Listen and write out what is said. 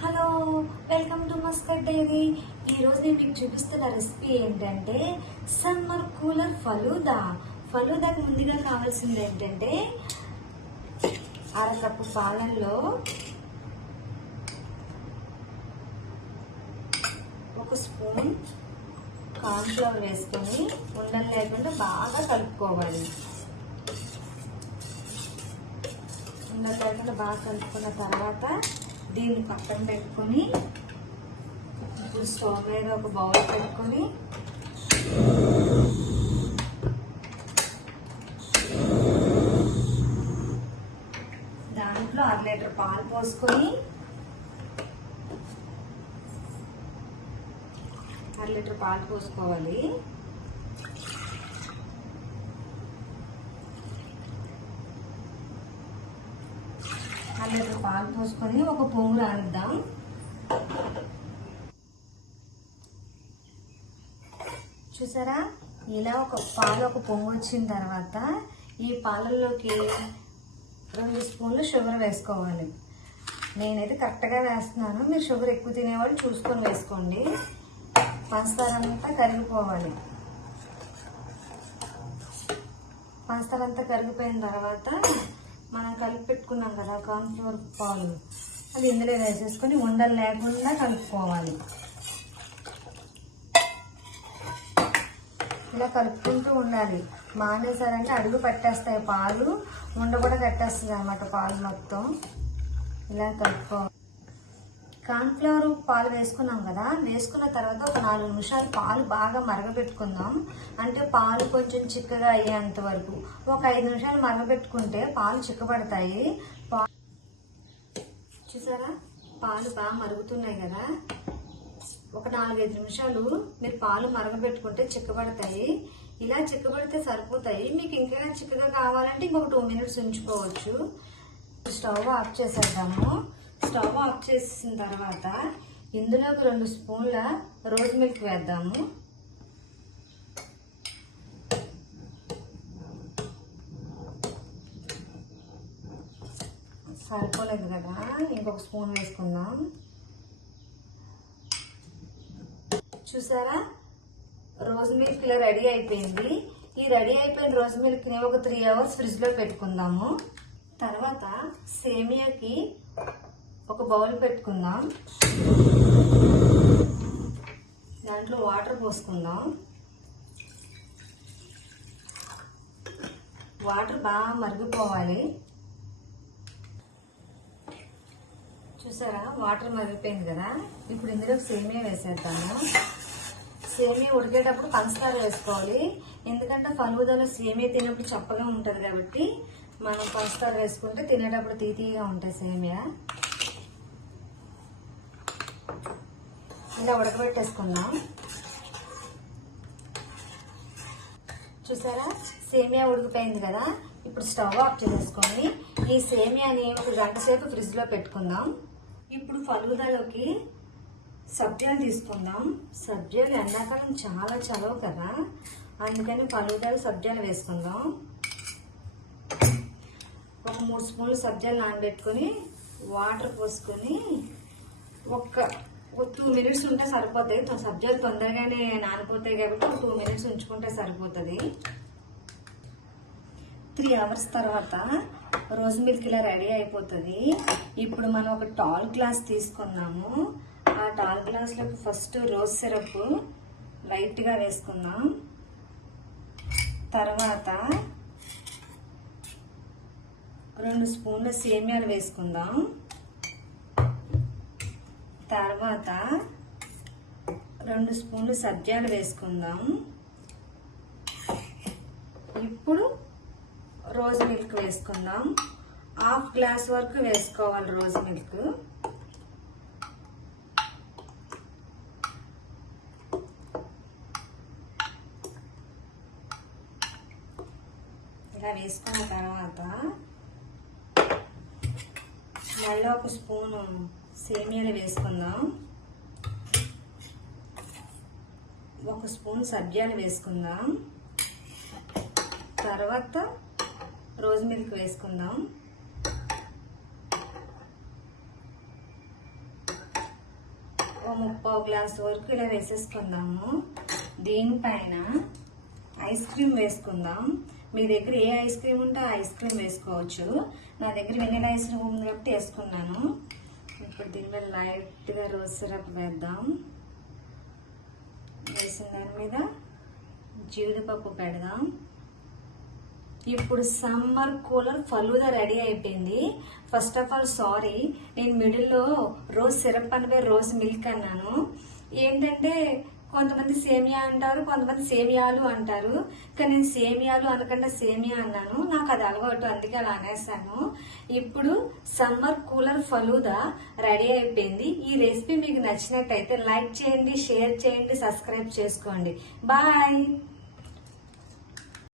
Hello, welcome to Muscat dairy. ఈరోజు నేను మీకు చూపిస్తున్న రెసిపీ ఏంటంటే సమ్మర్ కూలర్ ఫలూదా. ఫలూదాకి ముందుగా కావాల్సింది ఏంటంటే అరకప్పు పాలల్లో ఒక స్పూన్ కార్న్ఫ్లవర్ వేసుకొని ఉండలు లేకుండా బాగా కలుపుకోవాలి. ఉండలు లేకుండా బాగా కలుపుకున్న తర్వాత దీన్ని పక్కన పెట్టుకొని ఇప్పుడు స్టవ్ మీద ఒక బౌల్ పెట్టుకొని దాంట్లో 1/2 లీటర్ పాలు పోసుకొని 1/2 లీటర్ పాలు పోసుకోవాలి. పాలు పోసుకొని ఒక పొంగు రానిద్దాం. చూసారా, ఇలా ఒక పొంగు వచ్చిన తర్వాత ఈ పాలల్లోకి 2 స్పూన్లు షుగర్ వేసుకోవాలి. నేనైతే కరెక్ట్గా వేస్తున్నాను, మీరు షుగర్ ఎక్కువ తినేవాళ్ళు చూసుకొని వేసుకోండి. పంచదార అంతా కరిగిపోవాలి. పంచదార అంతా కరిగిపోయిన తర్వాత మనం కలిపి పెట్టుకున్నాం కదా కార్న్ఫ్లవర్ పాలు, అది ఇందులో వేసేసుకొని ఉండలు లేకుండా కలుపుకోవాలి. ఇలా కలుపుకుంటూ ఉండాలి. మానేసారంటే అడుగు పట్టేస్తాయి పాలు, ఉండ కూడా కట్టేస్తుంది అన్నమాట పాలు మొత్తం. ఇలా కలుపుకోవాలి. కార్న్ఫ్లవర్ పాలు వేసుకున్నాం కదా, వేసుకున్న తర్వాత ఒక 4 నిమిషాలు పాలు బాగా మరగబెట్టుకుందాం. అంటే పాలు కొంచెం చిక్కగా అయ్యేంత వరకు ఒక 5 నిమిషాలు మరగబెట్టుకుంటే పాలు చిక్కబడతాయి. చూసారా, పాలు బాగా మరుగుతున్నాయి కదా. ఒక 4-5 నిమిషాలు మీరు పాలు మరగబెట్టుకుంటే చిక్కబడతాయి. ఇలా చిక్కబడితే సరిపోతాయి. మీకు ఇంకా చిక్కగా కావాలంటే ఇంకొక 2 మినిట్స్ ఉంచుకోవచ్చు. స్టవ్ ఆఫ్ చేసేద్దాము. స్టవ్ ఆఫ్ చేసిన తర్వాత ఇందులోకి 2 స్పూన్ల రోజ్ మిల్క్ వేద్దాము. సరిపోలేదు కదా, ఇంకొక స్పూన్ వేసుకుందాం. చూసారా, రోజ్ మిల్క్ ఇలా రెడీ అయిపోయింది. ఈ రెడీ అయిపోయిన రోజ్ మిల్క్ని ఒక 3 అవర్స్ ఫ్రిడ్జ్లో పెట్టుకుందాము. తర్వాత సేమియాకి ఒక బౌల్ పెట్టుకుందాం. దాంట్లో వాటర్ పోసుకుందాం. వాటర్ బాగా మరిగిపోవాలి. చూసారా, వాటర్ మరిగిపోయింది కదా. ఇప్పుడు ఇందులో సేమియా వేసేద్దాము. సేమియా ఉడికేటప్పుడు పంచదార వేసుకోవాలి. ఎందుకంటే ఫలూదాలో సేమియా తినేప్పుడు చప్పగా ఉంటుంది కాబట్టి మనం పంచదార వేసుకుంటే తినేటప్పుడు తీయగా ఉంటాయి సేమియా. ఇలా ఉడకబెట్టేసుకుందాం. చూసారా, సేమియా ఉడికిపోయింది కదా. ఇప్పుడు స్టవ్ ఆఫ్ చేసేసుకొని ఈ సేమియాని ఒక గంట సేపు ఫ్రిడ్జ్లో పెట్టుకుందాం. ఇప్పుడు ఫలూదాలోకి సబ్జాలు తీసుకుందాం. సబ్జాలు ఎండాకాలం చాలా చలవ కదా, అందుకని ఫలూదాలు సబ్జాలు వేసుకుందాం. ఒక 3 స్పూన్లు సబ్జాలు నానబెట్టుకొని వాటర్ పోసుకొని ఒక 2 మినిట్స్ ఉంటే సరిపోతాయి. సబ్జాలు తొందరగానే నానిపోతాయి కాబట్టి ఒక 2 మినిట్స్ ఉంచుకుంటే సరిపోతుంది. 3 అవర్స్ తర్వాత రోజ్ మిల్క్ ఇలా రెడీ అయిపోతుంది. ఇప్పుడు మనం ఒక టాల్ గ్లాస్ తీసుకున్నాము. ఆ టాల్ గ్లాస్లోకి ఫస్ట్ రోజ్ సిరప్ లైట్గా వేసుకుందాం. తర్వాత 2 స్పూన్ల సేమియాలు వేసుకుందాం. తర్వాత 2 స్పూన్లు సబ్జాలు వేసుకుందాం. ఇప్పుడు రోజ్ మిల్క్ వేసుకుందాం. 1/2 గ్లాస్ వరకు వేసుకోవాలి రోజ్ మిల్క్. ఇలా వేసుకున్న తర్వాత మళ్ళీ ఒక స్పూను సేమియాలు వేసుకుందాం. 1 స్పూన్ సబ్జాలు వేసుకుందాం. తర్వాత రోజ్ మిల్క్ వేసుకుందాం. ముప్పావు గ్లాసు వరకు ఇలా వేసేసుకుందాము. దీనిపైన ఐస్ క్రీమ్ వేసుకుందాం. మీ దగ్గర ఏ ఐస్ క్రీమ్ ఉంటే ఆ ఐస్ క్రీమ్ వేసుకోవచ్చు. నా దగ్గర వెనిలా ఐస్ క్రీమ్ ఉంది కాబట్టి వేసుకున్నాను. ఇప్పుడు దీని మీద లైట్గా రోజ్ సిరప్ వేద్దాం. వేసిన దాని మీద జీడిపప్పు పెడదాం. ఇప్పుడు సమ్మర్ కూలర్ ఫలూదా రెడీ అయిపోయింది. ఫస్ట్ ఆఫ్ ఆల్ సారీ, నేను మిడిల్లో రోజ్ సిరప్ అనిపోయి రోజ్ మిల్క్ అన్నాను. ఏంటంటే కొంతమంది సేమియా అంటారు, కొంతమంది సేమియాలు అంటారు. కానీ నేను సేమియాలు అనకుండా సేమియా అన్నాను. నాకు అది అలవాటు, అందుకే అలా అనేసాను. ఇప్పుడు సమ్మర్ కూలర్ ఫలూదా రెడీ అయిపోయింది. ఈ రెసిపీ మీకు నచ్చినట్టయితే లైక్ చేయండి, షేర్ చేయండి, సబ్స్క్రైబ్ చేసుకోండి. బాయ్.